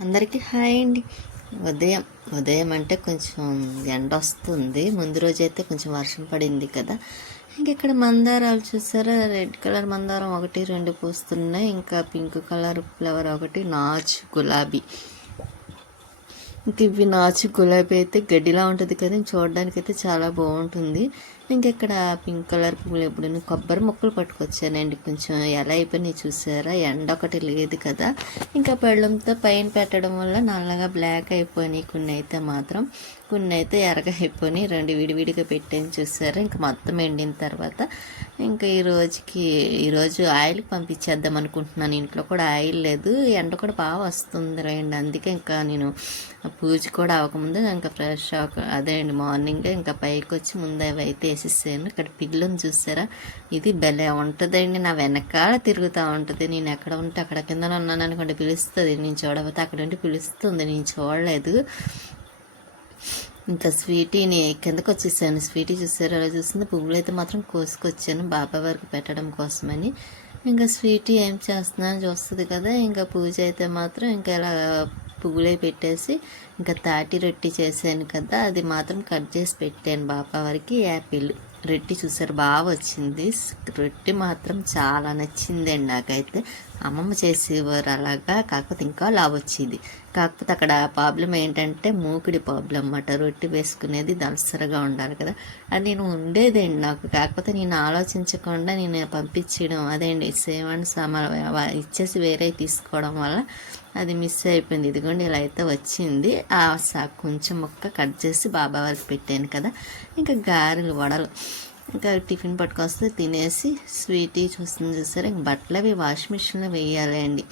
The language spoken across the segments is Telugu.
అందరికీ హాయ్ అండి. ఉదయం ఉదయం అంటే కొంచెం ఎండ వస్తుంది. ముందు రోజు అయితే కొంచెం వర్షం పడింది కదా. ఇంక ఇక్కడ మందారాలు చూసారా? రెడ్ కలర్ మందారం ఒకటి రెండు పూస్తున్నాయి. ఇంకా పింక్ కలర్ ఫ్లవర్ ఒకటి నాచు గులాబీ. ఇంక ఇవి నాచు గులాబీ అయితే గడ్డిలా ఉంటుంది కదా. చూడడానికి అయితే చాలా బాగుంటుంది. ఇంకెక్కడ పింక్ కలర్ పువ్వులు ఎప్పుడు కొబ్బరి మొక్కలు పట్టుకొచ్చానండి. కొంచెం ఎలా అయిపోయినాయి చూసారా? ఎండ ఒకటి లేదు కదా. ఇంకా పెళ్ళంతో పైన పెట్టడం వల్ల నల్లగా బ్లాక్ అయిపోయినాయి. కొన్ని అయితే మాత్రం కొన్ని అయితే ఎర్రగా అయిపోయినాయి. రెండు విడివిడిగా పెట్టాను చూసారా? ఇంకా మొత్తం ఎండిన తర్వాత ఇంకా ఈ రోజుకి ఈరోజు ఆయిల్ పంపించేద్దాం అనుకుంటున్నాను. ఇంట్లో కూడా ఆయిల్ లేదు. ఎండ కూడా బాగా వస్తుంది రండి. అందుకే ఇంకా నేను పూజ కూడా అవ్వకముందు ఇంకా ఫ్రెష్ అవ్వక అదే అండి. మార్నింగ్ ఇంకా పైకి వచ్చి ముందు అవి అయితే వేసేసాను. ఇక్కడ పిల్లని చూసారా? ఇది భలే ఉంటుందండి. నా వెనకాల తిరుగుతూ ఉంటుంది. నేను ఎక్కడ ఉంటే అక్కడ కింద ఉన్నాను అనుకోండి పిలుస్తుంది. నేను చూడకపోతే అక్కడ ఉండి పిలుస్తుంది. నేను చూడలేదు. ఇంకా స్వీటీని కిందకు వచ్చేసాను. స్వీటీ చూసారు? అలా చూసింది. పువ్వులు అయితే మాత్రం కోసుకొచ్చాను బాబా వారికి పెట్టడం కోసమని. ఇంకా స్వీటీ ఏం చేస్తున్నాను చూస్తుంది కదా. ఇంకా పూజ అయితే మాత్రం ఇంకా ఇలా పువ్వులే పెట్టేసి ఇంకా తాటి రొట్టి చేశాను కదా అది మాత్రం కట్ చేసి పెట్టాను బాబా వారికి. యాపిల్ రొట్టి చూసారు బాగా వచ్చింది. రొట్టి మాత్రం చాలా నచ్చిందండి నాకైతే. అమ్మమ్మ చేసేవారు అలాగా కాకపోతే ఇంకా లావ్ వచ్చేది. కాకపోతే అక్కడ ప్రాబ్లం ఏంటంటే మూకుడి ప్రాబ్లం అన్నమాట. రొట్టి వేసుకునేది దలసరగా ఉండాలి కదా. అది నేను ఉండేదండి నాకు? కాకపోతే నేను ఆలోచించకుండా నేను పంపించడం అదేండి సేమ్ అండ్ సామాన్ ఇచ్చేసి వేరే తీసుకోవడం వల్ల అది మిస్ అయిపోయింది. ఇదిగోండి ఇలా అయితే వచ్చింది. ఆ కొంచెం ముక్క కట్ చేసి బాబా వారికి పెట్టాను కదా. ఇంకా గారెలు వడలు. ఇంకా టిఫిన్ పట్టుకొస్తే తినేసి స్వీటీ చూస్తుంది చూసారా? ఇంక బట్టలు అవి వాష్ మిషన్లో వేయాలి అండి.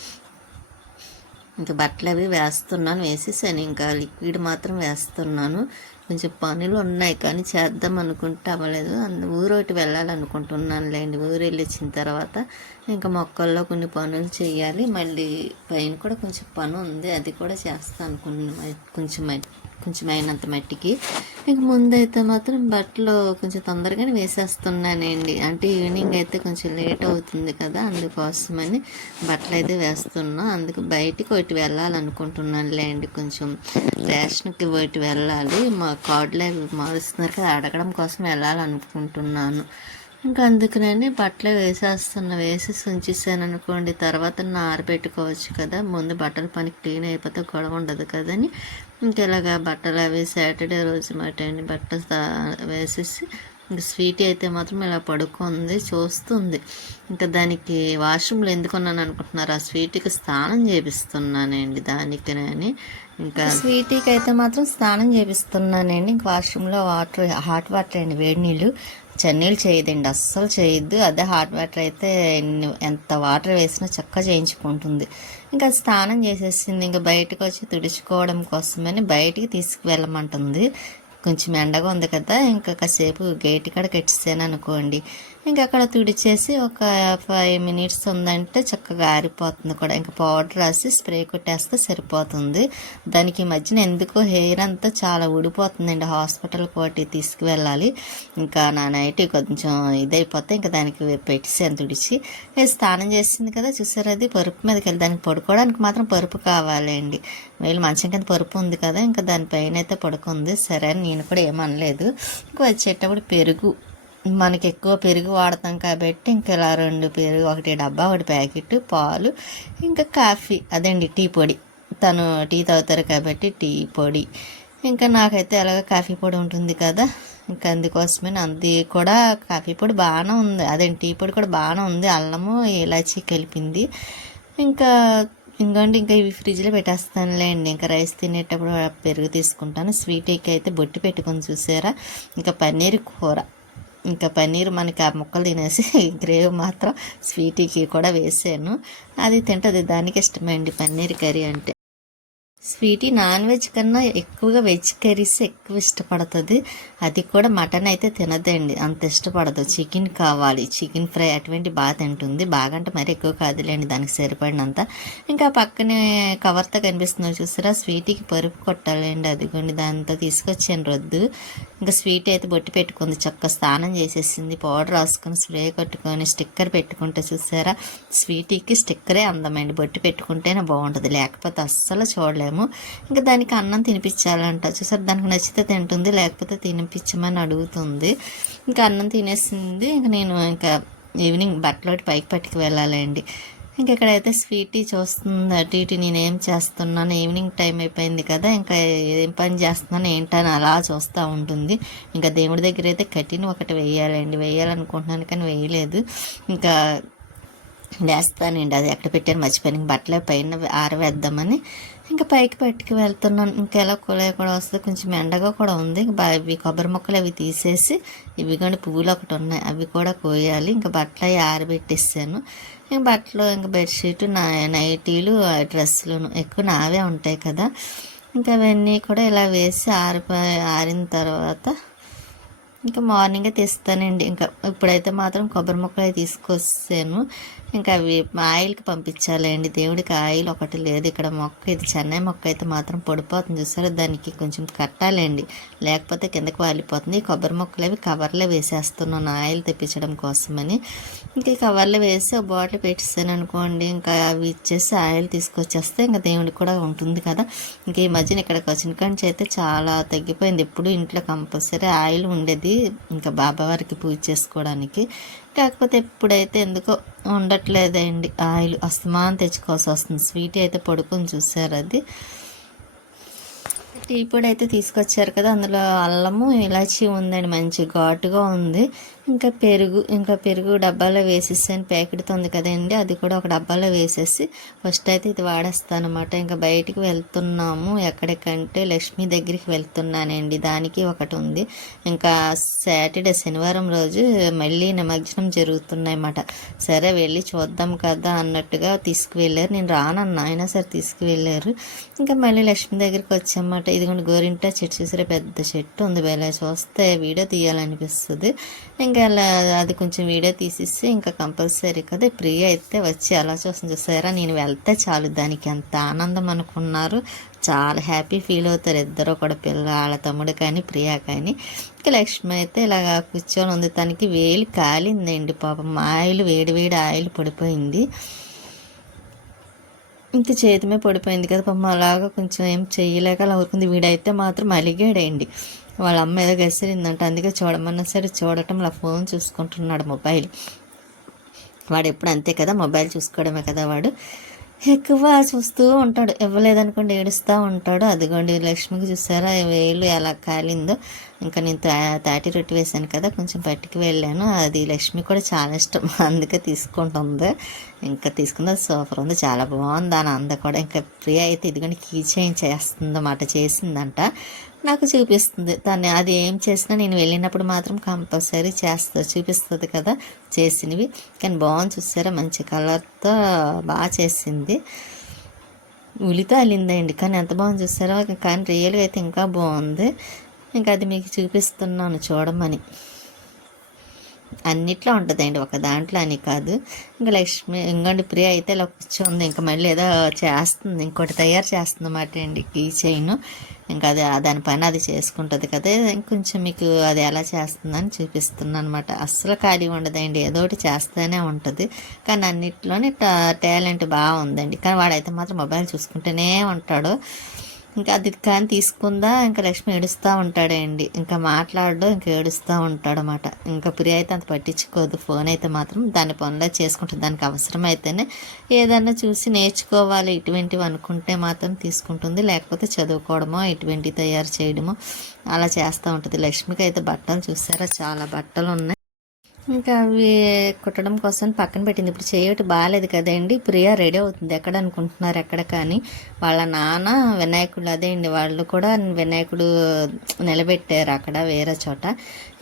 ఇంకా బట్టలు అవి వేస్తున్నాను వేసేసాను. ఇంకా లిక్విడ్ మాత్రం వేస్తున్నాను. కొంచెం పనులు ఉన్నాయి కానీ చేద్దాం అనుకుంటే అవ్వలేదు. ఊరు ఒకటి వెళ్ళాలనుకుంటున్నాను లేండి ఊరు వెళ్ళొచ్చిన తర్వాత ఇంకా మొక్కల్లో కొన్ని పనులు చేయాలి. మళ్ళీ పైన కూడా కొంచెం పని ఉంది. అది కూడా చేస్తాను అనుకుంటున్నాను కొంచెం కొంచెం అయినంత మట్టికి. ఇంక ముందైతే మాత్రం బట్టలు కొంచెం తొందరగానే వేసేస్తున్నానండి. అంటే ఈవినింగ్ అయితే కొంచెం లేట్ అవుతుంది కదా అందుకోసమని బట్టలు అయితే వేస్తున్నా. అందుకు బయటికి ఒకటి వెళ్ళాలనుకుంటున్నాను లేండి కొంచెం. రేషన్కి ఒకటి వెళ్ళాలి. మా కార్డులో మారుస్తున్నారు కదా అడగడం కోసం వెళ్ళాలనుకుంటున్నాను. ఇంకా అందుకనే బట్టలు వేసేస్తున్నా. వేసేసి ఉంచేసాను అనుకోండి తర్వాత నా ఆరబెట్టుకోవచ్చు కదా. ముందు బట్టల పని క్లీన్ అయిపోతే గొడవ ఉండదు కదని ఇంకా ఇలాగా బట్టలు అవి సాటర్డే రోజు మాట బట్టలు వేసేసి ఇంకా స్వీటీ అయితే మాత్రం ఇలా పడుకుంది చూస్తుంది. ఇంకా దానికి వాష్రూమ్లో ఎందుకున్నాను అనుకుంటున్నారు? ఆ స్వీటీకి స్నానం చేపిస్తున్నానండి దానికి అని. ఇంకా స్వీటీకి అయితే మాత్రం స్నానం చేపిస్తున్నానండి. ఇంకా వాష్రూమ్లో వాటర్ హాట్ వాటర్ అండి వేడి నీళ్ళు. చన్నీళ్ళు చేయదండి అస్సలు చేయొద్దు. అదే హాట్ వాటర్ అయితే ఎంత వాటర్ వేసినా చక్కగా చేయించుకుంటుంది. ఇంకా స్నానం చేసేసింది ఇంకా బయటకు వచ్చి తుడుచుకోవడం కోసమని బయటికి తీసుకువెళ్ళమంటుంది. కొంచెం ఎండగా ఉంది కదా ఇంకా కాసేపు గేట్ కాడ కట్టిసాను అనుకోండి. ఇంకా అక్కడ తుడిచేసి ఒక ఫైవ్ మినిట్స్ ఉందంటే చక్కగా ఆరిపోతుంది కూడా. ఇంకా పౌడర్ రాసి స్ప్రే కొట్టేస్తే సరిపోతుంది. దానికి మధ్యన ఎందుకో హెయిర్ అంతా చాలా ఊడిపోతుందండి. హాస్పిటల్ కోటి తీసుకువెళ్ళాలి. ఇంకా నా నైట్ కొంచెం ఇదైపోతే ఇంకా దానికి పెట్టేసాను తుడిచి. స్నానం చేసింది కదా చూసారు అది? పరుపు మీదకి వెళ్ళి దానికి పడుకోవడానికి మాత్రం పరుపు కావాలండి. వీళ్ళు మంచం కింద పరుపు ఉంది కదా ఇంకా దానిపైన అయితే పడుకుంది. సరే అని నేను కూడా ఏమనలేదు. ఇంకా వచ్చేటప్పుడు పెరుగు. మనకి ఎక్కువ పెరుగు వాడతాం కాబట్టి ఇంకా ఇలా రెండు పెరుగు ఒకటి డబ్బా ఒకటి ప్యాకెట్ పాలు ఇంకా కాఫీ అదండి టీ పొడి. తను టీ తాగుతారు కాబట్టి టీ పొడి. ఇంకా నాకైతే ఎలాగ కాఫీ పొడి ఉంటుంది కదా ఇంకా అందుకోసమే అది కూడా కాఫీ పొడి బాగానే ఉంది. అదేంటి టీ పొడి కూడా బాగానే ఉంది. అల్లము ఇలాచి కలిపింది. ఇంకా ఇంకోండి ఇంకా ఇవి ఫ్రిడ్జ్లో పెట్టేస్తానులేండి. ఇంకా రైస్ తినేటప్పుడు పెరుగు తీసుకుంటాను. స్వీట్ ఎక్కి అయితే బొట్టి పెట్టుకొని చూసారా? ఇంకా పన్నీర్ కూర. ఇంకా పన్నీర్ మనకి ఆ ముక్కలు తినేసి గ్రేవ్ మాత్రం స్వీటీకి కూడా వేసాను. అది తింటుంది. దానికి ఇష్టమండి పన్నీర్ కర్రీ అంటే. స్వీటీ నాన్ వెజ్ కన్నా ఎక్కువగా వెజ్ కర్రీస్ ఎక్కువ ఇష్టపడుతుంది. అది కూడా మటన్ అయితే తినదండి. అంత ఇష్టపడదు. చికెన్ కావాలి. చికెన్ ఫ్రై అటువంటి బాగా తింటుంది. బాగా అంటే మరి ఎక్కువ కాదులేండి. దానికి సరిపడినంత. ఇంకా పక్కనే కవర్తో కనిపిస్తుంది చూసారా? స్వీటీకి పరుపు కొట్టాలండి. అదిగోండి. దాంతో తీసుకొచ్చాను రొద్దు. ఇంకా స్వీట్ అయితే బొట్టి పెట్టుకుంది. చక్క స్నానం చేసేసింది. పౌడర్ రాసుకొని స్ప్రే కట్టుకొని స్టిక్కర్ పెట్టుకుంటే చూసారా? స్వీటీకి స్టిక్కరే అందమండి. బొట్టి పెట్టుకుంటేనే బాగుంటుంది. లేకపోతే అస్సలు చూడలేము. ఇంకా దానికి అన్నం తినిపించాలంట. చూసారు? దానికి నచ్చితే తింటుంది లేకపోతే తినిపించమని అడుగుతుంది. ఇంకా అన్నం తినేసింది. ఇంకా నేను ఇంకా ఈవినింగ్ బట్టలోటి పైకి పట్టుకు వెళ్ళాలండి. ఇంకా ఇక్కడైతే స్వీటీ చూస్తుంది. అటు ఇటు నేను ఏం చేస్తున్నాను? ఈవినింగ్ టైం అయిపోయింది కదా. ఇంకా ఏం పని చేస్తున్నాను? ఏంటని అలా చూస్తూ ఉంటుంది. ఇంకా దేవుడి దగ్గర అయితే కఠిన ఒకటి వేయాలండి. వేయాలనుకుంటున్నాను కానీ వేయలేదు. ఇంకా వేస్తానండి. అది ఎక్కడ పెట్టాను? మర్చిపోయాను. బట్టలే పైన ఆరవేద్దామని ఇంకా పైకి పట్టుకు వెళ్తున్నాను. ఇంకా ఎలా కూడా వస్తుంది. కొంచెం ఎండగా కూడా ఉంది. ఇంకా ఇవి కొబ్బరి మొక్కలు అవి తీసేసి ఇవి కానీ పువ్వులు ఒకటి ఉన్నాయి. అవి కూడా కోయాలి. ఇంకా బట్టలు అవి ఆరబెట్టేసాను. ఇంకా బట్టలు ఇంకా బెడ్షీట్ నా నైటీలు డ్రెస్సులు ఎక్కువ నావే ఉంటాయి కదా. ఇంకా అవన్నీ కూడా ఇలా వేసి ఆరిపోయి ఆరిన తర్వాత ఇంకా మార్నింగే తీస్తానండి. ఇంకా ఇప్పుడైతే మాత్రం కొబ్బరి మొక్కలు అవి తీసుకొస్తాను ఇంకా అవి ఆయిల్కి పంపించాలండి. దేవుడికి ఆయిల్ ఒకటి లేదు. ఇక్కడ మొక్క ఇది చెన్నై మొక్క అయితే మాత్రం పడిపోతుంది చూసారా? దానికి కొంచెం కట్టాలండి. లేకపోతే కిందకి వాలిపోతుంది. ఈ కొబ్బరి మొక్కలు అవి కవర్లో వేసేస్తున్నాను ఆయిల్ తెప్పించడం కోసమని. ఇంకా ఈ కవర్లో వేసి ఒక బాటిల్ పెట్టిస్తాను అనుకోండి. ఇంకా అవి ఇచ్చేసి ఆయిల్ తీసుకొచ్చేస్తే ఇంకా దేవుడికి కూడా ఉంటుంది కదా. ఇంకా ఈ మధ్యన ఇక్కడికి వచ్చిన కాంచి అయితే చాలా తగ్గిపోయింది. ఎప్పుడు ఇంట్లో కంపల్సరీ ఆయిల్ ఉండేది. ఇంకా బాబావారికి పూజ చేసుకోవడానికి. కాకపోతే ఎప్పుడైతే ఎందుకో ఉండట్లేదండి. ఆయిల్ అస్తమానం తెచ్చుకోవాల్సి వస్తుంది. స్వీట్ అయితే పడుకొని చూసారు అది. టీ పొడి అయితే తీసుకొచ్చారు కదా అందులో అల్లము ఇలాచి ఉందండి మంచి ఘాటుగా ఉంది. ఇంకా పెరుగు ఇంకా పెరుగు డబ్బాలో వేసేసాను ప్యాకెట్తో ఉంది కదండి అది కూడా ఒక డబ్బాలో వేసేసి ఫస్ట్ అయితే ఇది వాడేస్తాను అనమాట ఇంకా బయటికి వెళ్తున్నాము ఎక్కడికంటే లక్ష్మి దగ్గరికి వెళ్తున్నానండి దానికి ఒకటి ఉంది. ఇంకా సాటర్డే శనివారం రోజు మళ్ళీ నిమజ్జనం జరుగుతున్నాయి అన్నమాట సరే వెళ్ళి చూద్దాం కదా అన్నట్టుగా తీసుకువెళ్ళారు. నేను రానన్నా అయినా సరే తీసుకువెళ్ళారు. ఇంకా మళ్ళీ లక్ష్మి దగ్గరికి వచ్చామన్నమాట. ఇదిగోండి గోరింట చెట్టు చూసారా? పెద్ద చెట్టు ఉంది. వేళ చూస్తే వీడియో తీయాలనిపిస్తుంది. ఇంకా అలా అది కొంచెం వీడియో తీసేసి ఇంకా కంపల్సరీ కదా. ప్రియ అయితే వచ్చి అలా చూస్తుంది. చూసారా? నేను వెళ్తే చాలు. దానికి ఎంత ఆనందం అనుకున్నారు. చాలా హ్యాపీ ఫీల్ అవుతారు. ఇద్దరు కూడా పిల్ల వాళ్ళ తమ్ముడు కానీ ప్రియా కానీ. ఇంకా లక్ష్మి అయితే ఇలాగా కూర్చొని ఉంది. తనకి వేలు కాలిందండి. పాపం ఆయిల్ వేడి వేడి ఆయిల్ పడిపోయింది. ఇంక చేతి మీద పడిపోయింది కదా పాపం అలాగా కొంచెం ఏం చేయలేక అలా ఊరుకుంది. వీడైతే మాత్రం అలిగాడేయండి వాళ్ళ అమ్మ ఏదో గసిరిందంట అందుకే చూడమన్నా సరే చూడటం అలా ఫోన్ చూసుకుంటున్నాడు మొబైల్. వాడు ఎప్పుడు అంతే కదా మొబైల్ చూసుకోవడమే కదా వాడు. ఎక్కువ చూస్తూ ఉంటాడు. ఇవ్వలేదనుకోండి ఏడుస్తూ ఉంటాడు. అదిగోండి లక్ష్మికి చూసారా వేలు ఎలా కాలిందో. ఇంకా నేను తా తాటి రొట్టి వేశాను కదా కొంచెం బయటికి వెళ్ళాను. అది లక్ష్మి కూడా చాలా ఇష్టం. అందుకే తీసుకుంటుంది. ఇంకా తీసుకుంది. సూపర్ ఉంది. చాలా బాగుంది. దాని అంద కూడా ఇంకా ప్రియ అయితే ఇదిగోండి కీ చేంజ్ చేస్తుంది అన్నమాట చేసిందంట. నాకు చూపిస్తుంది. దాన్ని అది ఏం చేసినా నేను వెళ్ళినప్పుడు మాత్రం కంపల్సరీ చేస్తుంది చూపిస్తుంది కదా. చేసినవి. కానీ బాగుంది చూసారా? మంచి కలర్తో బాగా చేసింది. ఉలితో అల్లిందండి. కానీ ఎంత బాగుంది చూసారా? కానీ రియల్గా అయితే ఇంకా బాగుంది. ఇంకా అది మీకు చూపిస్తున్నాను చూడమని. అన్నిట్లో ఉంటుందండి ఒక దాంట్లో అని కాదు. ఇంకా లక్ష్మి ఇంకోండి ప్రియ అయితే ఇలా కూర్చోంది. ఇంకా మళ్ళీ ఏదో చేస్తుంది ఇంకోటి తయారు చేస్తుంది అన్నమాట అండి ఈ చైన్. ఇంకా అది దాని పని అది చేసుకుంటుంది కదా. ఇంకొంచెం మీకు అది ఎలా చేస్తుందని చూపిస్తుంది అనమాట అస్సలు ఖాళీ ఉండదండి ఏదో ఒకటి చేస్తూనే ఉంటుంది. కానీ అన్నిట్లోనే టాలెంట్ బాగా ఉందండి కానీ వాడైతే మాత్రం మొబైల్ చూసుకుంటూనే ఉంటాడు. ఇంకా అది కానీ తీసుకుందా ఇంకా లక్ష్మి ఏడుస్తూ ఉంటాడండి ఇంకా మాట్లాడడం ఇంకా ఏడుస్తూ ఉంటాడు అనమాట ఇంకా ప్రియ అయితే అంత పట్టించుకోదు. ఫోన్ అయితే మాత్రం దాని పనులే చేసుకుంటుంది. దానికి అవసరం అయితేనే ఏదన్నా చూసి నేర్చుకోవాలి. ఇటువంటివి అనుకుంటే మాత్రం తీసుకుంటుంది. లేకపోతే చదువుకోవడమో ఇటువంటి తయారు చేయడమో అలా చేస్తూ ఉంటుంది. లక్ష్మికి అయితే బట్టలు చూసారా? చాలా బట్టలు ఉన్నాయి ఇంకా అవి కుట్టడం కోసం పక్కన పెట్టింది. ఇప్పుడు చేయటం బాగాలేదు కదండి. ప్రియా రెడీ అవుతుంది. ఎక్కడ అనుకుంటున్నారు? ఎక్కడ కానీ. వాళ్ళ నాన్న వినాయకుడు అదే అండి. వాళ్ళు కూడా వినాయకుడు నిలబెట్టారు అక్కడ వేరే చోట.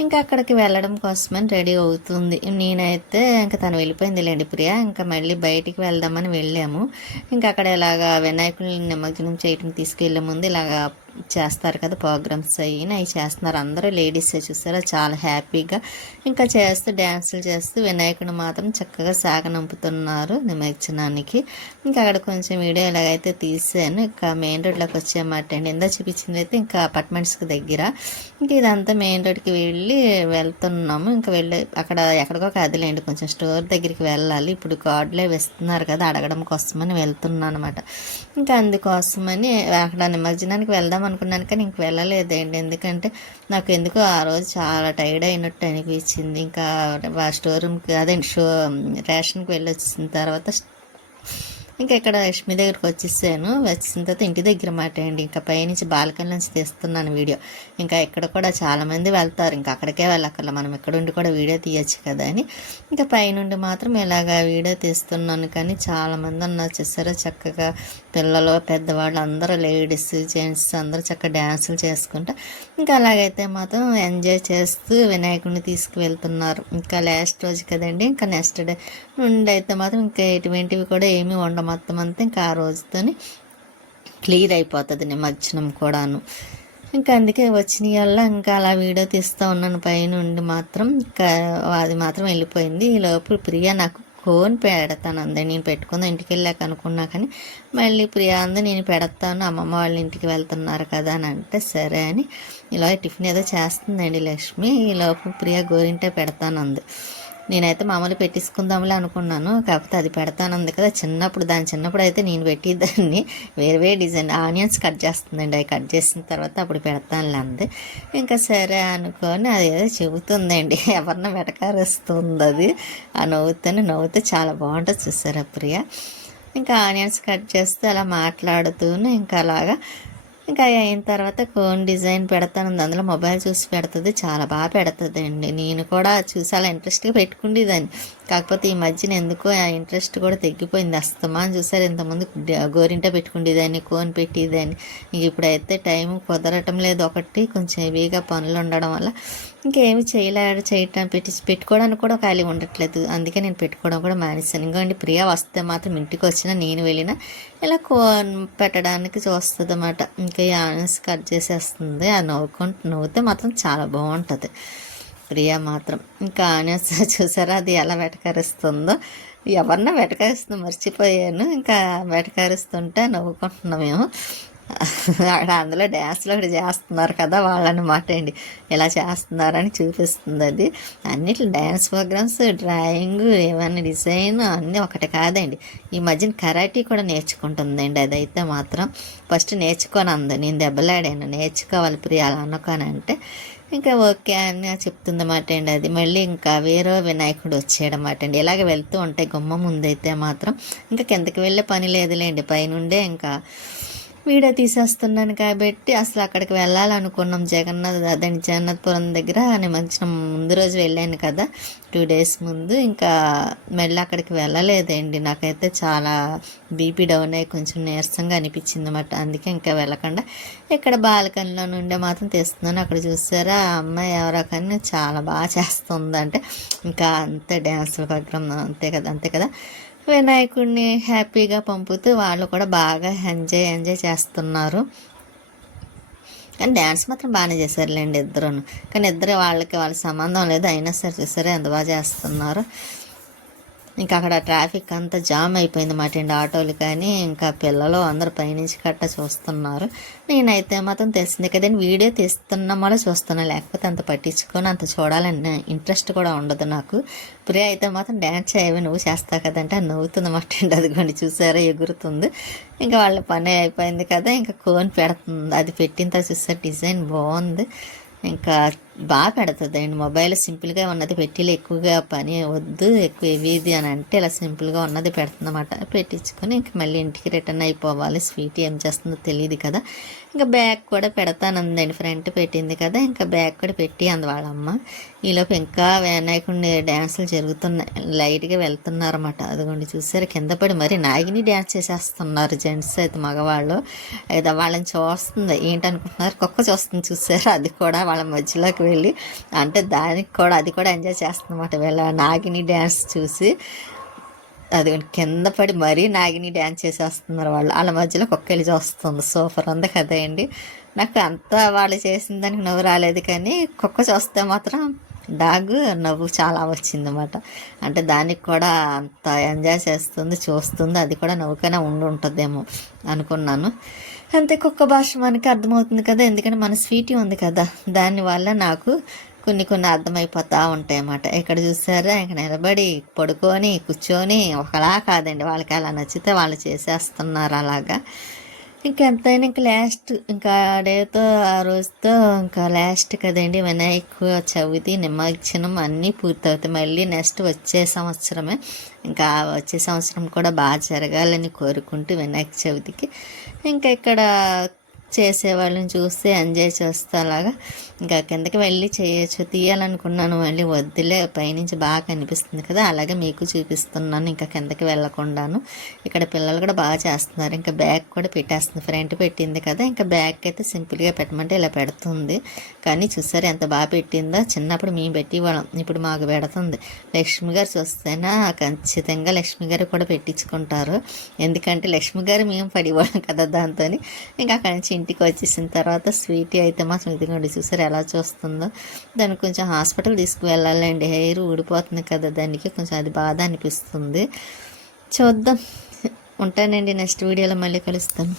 ఇంకా అక్కడికి వెళ్ళడం కోసమని రెడీ అవుతుంది. నేనైతే ఇంకా తను వెళ్ళిపోయిందిలేండి ప్రియా. ఇంకా మళ్ళీ బయటికి వెళ్దామని వెళ్ళాము. ఇంకా అక్కడ ఇలాగా వినాయకుడిని నిమజ్జనం చేయడం తీసుకెళ్ళే ముందు ఇలాగా చేస్తారు కదా ప్రోగ్రామ్స్ అయ్యి అవి చేస్తున్నారు అందరూ. లేడీసే చూసారా చాలా హ్యాపీగా ఇంకా చేస్తూ డ్యాన్సులు చేస్తూ వినాయకుడు మాత్రం చక్కగా సాగనంపుతున్నారు నిమజ్జనానికి. ఇంకా అక్కడ కొంచెం వీడియో ఎలాగైతే తీసాను. ఇంకా మెయిన్ రోడ్లోకి వచ్చామాట అండి ఇందా చూపించింది అయితే ఇంకా అపార్ట్మెంట్స్కి దగ్గర. ఇంకా ఇదంతా మెయిన్ రోడ్కి వెళ్ళి వెళ్తున్నాము. ఇంకా వెళ్ళి అక్కడ ఎక్కడికో కదిలేండి కొంచెం స్టోర్ దగ్గరికి వెళ్ళాలి. ఇప్పుడు కార్డులే వేస్తున్నారు కదా అడగడం కోసమని వెళ్తున్నాను అనమాట ఇంకా అందుకోసమని అక్కడ నిమజ్జనానికి వెళ్దాం అనుకున్నాను కానీ ఇంక వెళ్ళలేదండి. ఎందుకంటే నాకు ఎందుకో ఆ రోజు చాలా టైర్డ్ అయినట్టు అనిపించింది. ఇంకా స్టోర్ రూమ్కి అదే షో రేషన్కి వెళ్ళి వచ్చిన తర్వాత ఇంకా ఇక్కడ లక్ష్మి దగ్గరికి వచ్చేసాను. వచ్చిన తర్వాత ఇంటి దగ్గర మాట అండి ఇంకా పైనుంచి బాల్కనీ నుంచి తీస్తున్నాను వీడియో. ఇంకా ఇక్కడ కూడా చాలామంది వెళ్తారు. ఇంకా అక్కడికే వెళ్ళక్కర్లా. మనం ఇక్కడ ఉండి కూడా వీడియో తీయచ్చు కదా అని. ఇంకా పైనుండి మాత్రం ఇలాగ వీడియో తీస్తున్నాను. కానీ చాలామంది ఉన్నారు చూసారో చక్కగా పిల్లలు పెద్దవాళ్ళు అందరూ లేడీస్ జెంట్స్ అందరూ చక్కగా డ్యాన్సులు చేసుకుంటా ఇంకా అలాగైతే మాత్రం ఎంజాయ్ చేస్తూ వినాయకుడిని తీసుకువెళ్తున్నారు. ఇంకా లాస్ట్ రోజు కదండి. ఇంకా నెక్స్ట్ డే నుండి అయితే మాత్రం ఇంకా ఎటువంటివి కూడా ఏమీ ఉండము మొత్తం అంతా ఇంకా ఆ రోజుతోని క్లియర్ అయిపోతుంది నిమజ్జనం కూడాను. ఇంకా అందుకే వచ్చిన వల్ల ఇంకా అలా వీడియో తీస్తూ ఉన్నాను పైనుండి మాత్రం. ఇంకా అది మాత్రం వెళ్ళిపోయింది. ఈ లోపు ప్రియ నాకు కోన్ పెడతాను అందే. నేను పెట్టుకుందాం ఇంటికి వెళ్ళాక అనుకున్నా కానీ మళ్ళీ ప్రియా అందే నేను పెడతాను. అమ్మమ్మ వాళ్ళ ఇంటికి వెళ్తున్నారు కదా అని అంటే సరే అని ఇలా టిఫిన్ ఏదో చేస్తుందండి లక్ష్మి. ఈ లోపు ప్రియా గోరింటే పెడతాను అంది. నేనైతే మామూలు పెట్టించుకుందాంలే అనుకున్నాను. కాకపోతే అది పెడతానంది కదా. చిన్నప్పుడు దాని చిన్నప్పుడు అయితే నేను పెట్టి దాన్ని వేరే వేరే డిజైన్ ఆనియన్స్ కట్ చేస్తుందండి. అవి కట్ చేసిన తర్వాత అప్పుడు పెడతానులే అంది. ఇంకా సరే అనుకొని అది ఏదో చెబుతుందండి. ఎవరిన వెటకారిస్తుంది అది. ఆ నవ్వుతూనే నవ్వుతే చాలా బాగుంటుంది చూసారా ప్రియ? ఇంకా ఆనియన్స్ కట్ చేస్తే అలా మాట్లాడుతూనే ఇంకా అలాగా ఇంకా అయిన తర్వాత కోన్ డిజైన్ పెడతాను. అందులో మొబైల్ చూసి పెడుతుంది. చాలా బాగా పెడుతుంది అండి నేను కూడా చూసాలా ఇంట్రెస్ట్గా పెట్టుకుండేదాన్ని. కాకపోతే ఈ మధ్యన ఎందుకో ఆ ఇంట్రెస్ట్ కూడా తగ్గిపోయింది. అస్తమా అని చూసారు. ఇంతకుముందు గోరింట పెట్టుకుండేదాన్ని కోన్ పెట్టేదాన్ని. ఇప్పుడైతే టైం కుదరటం లేదు. ఒకటి కొంచెం హెవీగా పనులు ఉండడం వల్ల ఇంకేమి చేయలేడు చేయటం పెట్టి పెట్టుకోవడానికి కూడా ఖాళీ ఉండట్లేదు. అందుకే నేను పెట్టుకోవడం కూడా మానేశాను. ఇంకోండి ప్రియా వస్తే మాత్రం ఇంటికి వచ్చినా నేను వెళ్ళినా ఇలా కో పెట్టడానికి చూస్తుంది అన్నమాట ఇంకా ఈ ఆనియన్స్ కట్ చేసేస్తుంది. ఆ నవ్వుకుంటూ నవ్వుతే మాత్రం చాలా బాగుంటుంది. ప్రియా మాత్రం. ఇంకా ఆనియన్స్ చూసారా అది ఎలా వెటకరిస్తుందో? ఎవరన్నా వెటకరిస్తుంది మర్చిపోయాను. ఇంకా వెటకరిస్తుంటే నవ్వుకుంటున్నాం మేము. అక్కడ అందులో డ్యాన్స్లో ఒకటి చేస్తున్నారు కదా వాళ్ళనమాట అండి. ఇలా చేస్తున్నారని చూపిస్తుంది అది అన్నిట్లో డ్యాన్స్ ప్రోగ్రామ్స్ డ్రాయింగ్ ఏమైనా డిజైన్ అన్నీ ఒకటి కాదండి. ఈ మధ్యన కరాటీ కూడా నేర్చుకుంటుందండి. అదైతే మాత్రం ఫస్ట్ నేర్చుకొని అంది. నేను దెబ్బలాడాను. నేర్చుకోవాలి ప్రియ అలా అనుకోనంటే ఇంకా ఓకే అని చెప్తుందన్నమాట అండి. అది మళ్ళీ ఇంకా వేరే వినాయకుడు వచ్చాడన్నమాట అండి. ఇలాగ వెళ్తూ ఉంటాయి గుమ్మ ముందైతే మాత్రం ఇంకా కిందకి వెళ్ళే పని లేదులేండి. పైనుండే ఇంకా వీడియో తీసేస్తున్నాను కాబట్టి అసలు అక్కడికి వెళ్ళాలనుకున్నాం. జగన్నాథ్ అదే జగన్నాథ్పురం దగ్గర నిమజ్జనం ముందు రోజు వెళ్ళాను కదా టూ డేస్ ముందు. ఇంకా మళ్ళీ అక్కడికి వెళ్ళలేదండి. నాకైతే చాలా బీపీ డౌన్ అయ్యి కొంచెం నీరసంగా అనిపించింది అన్నమాట. అందుకే ఇంకా వెళ్ళకుండా ఇక్కడ బాల్కనీలో నుండే మాత్రం తెస్తున్నాను. అక్కడ చూసారా ఆ అమ్మాయి ఎవరో కానీ చాలా బాగా చేస్తుంది అంటే ఇంకా అంతే డ్యాన్స్ ప్రోగ్రామ్ అంతే కదా అంతే కదా. వినాయకుడిని హ్యాపీగా పంపుతూ వాళ్ళు కూడా బాగా ఎంజాయ్ ఎంజాయ్ చేస్తున్నారు. కానీ డ్యాన్స్ మాత్రం బాగానే చేశారులేండి ఇద్దరును. కానీ ఇద్దరు వాళ్ళకి వాళ్ళ సంబంధం లేదు. అయినా సరే సరే ఎంత బాగా చేస్తున్నారు. ఇంకా అక్కడ ట్రాఫిక్ అంతా జామ్ అయిపోయింది మాట అండి ఆటోలు కానీ ఇంకా పిల్లలు అందరు పైనుంచి కట్ట చూస్తున్నారు. నేనైతే మాత్రం తెలిసింది కదండి వీడియో తీస్తున్నామో చూస్తున్నా. లేకపోతే అంత పట్టించుకొని అంత చూడాలని ఇంట్రెస్ట్ కూడా ఉండదు నాకు. ప్రియ అయితే మాత్రం డ్యాన్స్ చేయవి నువ్వు చేస్తావు కదంటే అది నవ్వుతుంది మాట అండి అదిగోండి చూసారా ఎగురుతుంది. ఇంకా వాళ్ళ పని అయిపోయింది కదా ఇంకా కోన్ పెడుతుంది. అది పెట్టిన తర్వాత చూస్తే డిజైన్ బాగుంది. ఇంకా బాగా పెడుతుందండి మొబైల్ సింపుల్గా ఉన్నది పెట్టిలు ఎక్కువగా పని వద్దు ఎక్కువ ఏవిది అని అంటే ఇలా సింపుల్గా ఉన్నది పెడుతుందన్నమాట. పెట్టించుకొని ఇంక మళ్ళీ ఇంటికి రిటర్న్ అయిపోవాలి. స్వీట్ ఏం చేస్తుందో తెలియదు కదా. ఇంకా బ్యాగ్ కూడా పెడతానందండి. ఫ్రంట్ పెట్టింది కదా ఇంకా బ్యాగ్ కూడా పెట్టి అంది వాళ్ళమ్మ ఈలోపు ఇంకా వినాయకుడిని డ్యాన్సులు జరుగుతున్నాయి. లైట్గా వెళ్తున్నారన్నమాట. అదిగోండి చూసారు కింద పడి మరి నాగిని డ్యాన్స్ చేసేస్తున్నారు జెంట్స్ అయితే మగవాళ్ళు. అయితే వాళ్ళని చూస్తుంది. ఏంటనుకుంటున్నారు? కుక్క చూస్తుంది చూసారు? అది కూడా వాళ్ళ మధ్యలోకి వెళ్ళి అంటే దానికి కూడా అది కూడా ఎంజాయ్ చేస్తుందన్నమాట. వీళ్ళ నాగిని డ్యాన్స్ చూసి అది కింద పడి మరీ నాగిని డ్యాన్స్ చేసేస్తున్నారు వాళ్ళు. వాళ్ళ మధ్యలో కుక్క వెళ్ళి చూస్తుంది. సూపర్ ఉంది కదా అండి. నాకు అంత వాళ్ళు చేసిన దానికి నవ్వు రాలేదు కానీ కుక్క చూస్తే మాత్రం డాగ్ నవ్వు చాలా వచ్చిందన్నమాట. అంటే దానికి కూడా అంత ఎంజాయ్ చేస్తుంది చూస్తుంది అది కూడా నవ్వుకైనా ఉండి ఉంటుందేమో అనుకున్నాను. అంతే కుక్క భాష మనకి అర్థమవుతుంది కదా ఎందుకంటే మన స్వీటీ ఉంది కదా. దానివల్ల నాకు కొన్ని కొన్ని అర్థమైపోతూ ఉంటాయి అన్నమాట. ఇక్కడ చూసారా? ఇంక నిలబడి పడుకొని కూర్చొని ఒకలా కాదండి. వాళ్ళకి అలా నచ్చితే వాళ్ళు చేసేస్తున్నారు అలాగా. ఇంకెంతైనా ఇంకా లాస్ట్ ఇంకా డేతో ఆ రోజుతో ఇంకా లాస్ట్ కదండి వినాయక చవితి నిమజ్జనం అన్నీ పూర్తవుతాయి. మళ్ళీ నెక్స్ట్ వచ్చే సంవత్సరమే ఇంకా వచ్చే సంవత్సరం కూడా బాగా జరగాలని కోరుకుంటూ వినాయక చవితికి. ఇంకా ఇక్కడ చేసే వాళ్ళని చూస్తే ఎంజాయ్ చేస్తే అలాగా. ఇంకా కిందకి వెళ్ళి చేయొచ్చు తీయాలనుకున్నాను. మళ్ళీ వద్దులే పైనుంచి బాగా కనిపిస్తుంది కదా అలాగే మీకు చూపిస్తున్నాను ఇంకా కిందకి వెళ్ళకుండాను. ఇక్కడ పిల్లలు కూడా బాగా చేస్తున్నారు. ఇంకా బ్యాగ్ కూడా పెట్టేస్తుంది. ఫ్రంట్ పెట్టింది కదా ఇంకా బ్యాగ్ అయితే సింపుల్గా పెట్టమంటే ఇలా పెడుతుంది. కానీ చూసారు ఎంత బాగా పెట్టిందో? చిన్నప్పుడు మేము పెట్టివ్వడం ఇప్పుడు మాకు పెడుతుంది. లక్ష్మి గారు చూస్తేనా ఖచ్చితంగా లక్ష్మి గారు కూడా పెట్టించుకుంటారు. ఎందుకంటే లక్ష్మి గారు మేము పడివ్వడం కదా దాంతో ఇంకా అక్కడి నుంచి ఇంటికి వచ్చేసిన తర్వాత స్వీట్ అయితే మా స్మృతి గుండి చూసారు ఎలా చూస్తుందో. దాన్ని కొంచెం హాస్పిటల్ తీసుకువెళ్ళాలండి. హెయిర్ ఊడిపోతుంది కదా దానికి కొంచెం అది బాధ అనిపిస్తుంది. చూద్దాం. ఉంటానండి నెక్స్ట్ వీడియోలో మళ్ళీ కలుస్తాను.